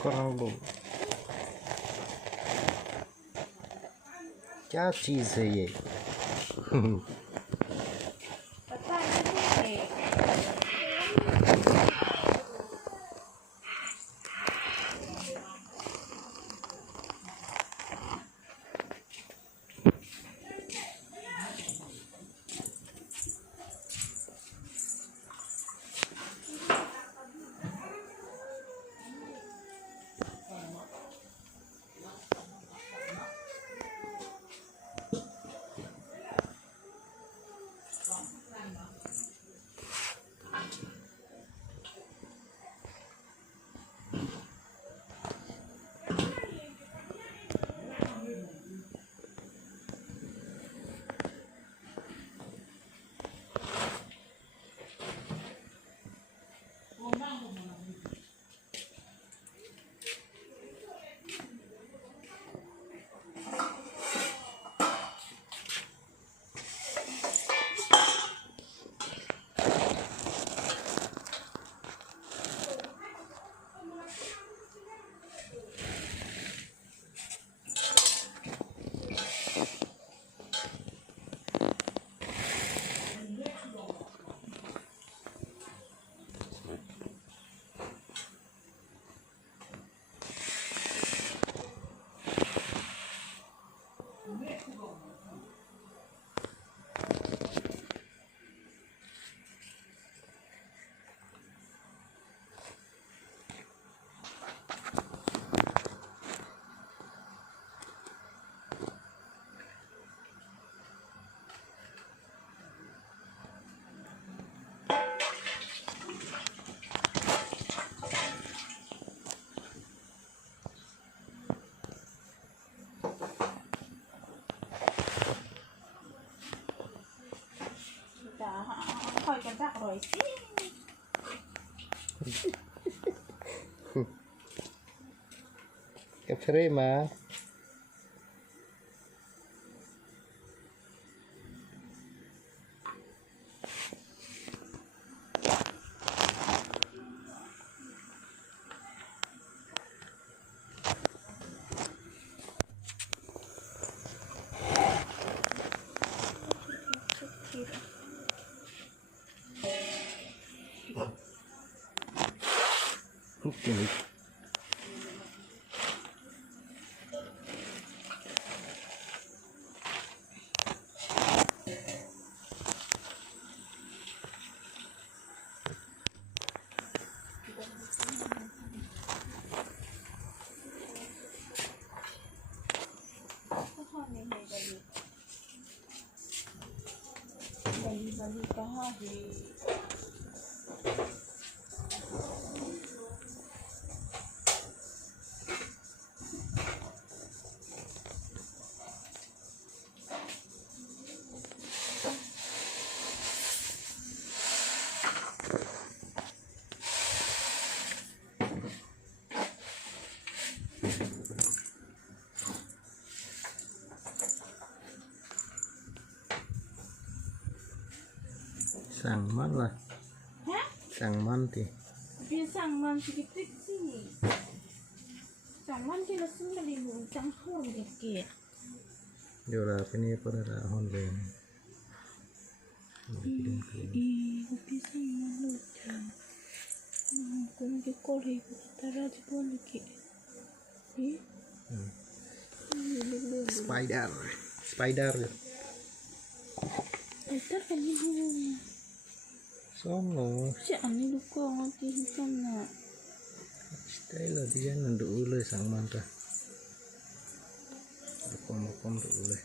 Kurang lu क्या चीज है ये Thôi cho rác rồi xí. Cái frame mà ini Bali kah di sang man lah. Hah? Sang man thì Dia sangman sedikit sih. Sangman dia langsung dari muncang hor dikit. điều là cái này có là hòn về Dia sangman lucu. Kung di kolej tara di buan dikit. spider Ito kanina. sono Si ani luka nganti hitam na. stay là dia nanduk ulai sang man ta kom kom ulai